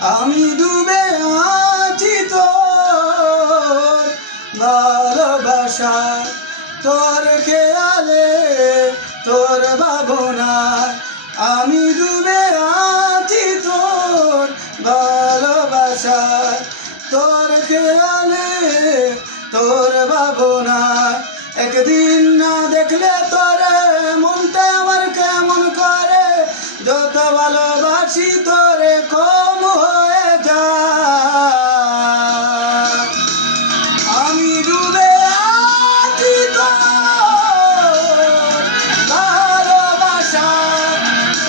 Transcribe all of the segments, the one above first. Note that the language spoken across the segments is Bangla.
আমি ডুবে আছি তোর ভালোবাসা, তোর খেয়ালে, তোর ভাবনা। আমি ডুবে আছি তোর ভালোবাসা, তোর খেয়ালে, তোর ভাবনা। একদিন না দেখলে তোরে মনটা আমার কেমন করে, যত ভালোবাসি তোরে কম হয়ে যায়। আমি ডুবে আছি তোর ভালোবাসা,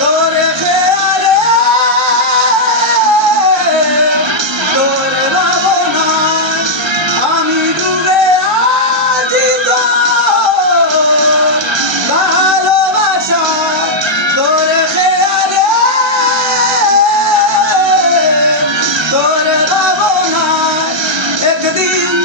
তোর খেয়ালে, তোর ভাবনা। আমি ডুবে আছি তোর ভালোবাসা, তোর খেয়ালে, তোর ভাবনা। একদিন